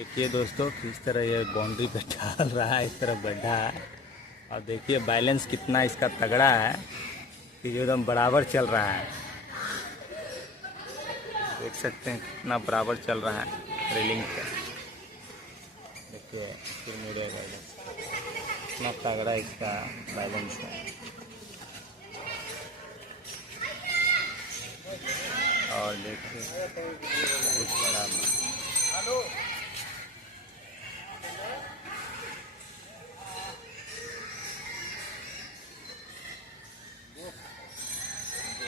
देखिए दोस्तों किस तरह ये बाउंड्री पे डाल रहा है, इस तरफ गड्ढा है। और देखिए बैलेंस कितना इसका तगड़ा है कि जो एकदम बराबर चल रहा है। देख सकते हैं कितना बराबर चल रहा है रेलिंग पे। देखिए फिर मुड़ेगा, इतना तगड़ा इसका बैलेंस है। और देखिए बहुत बड़ा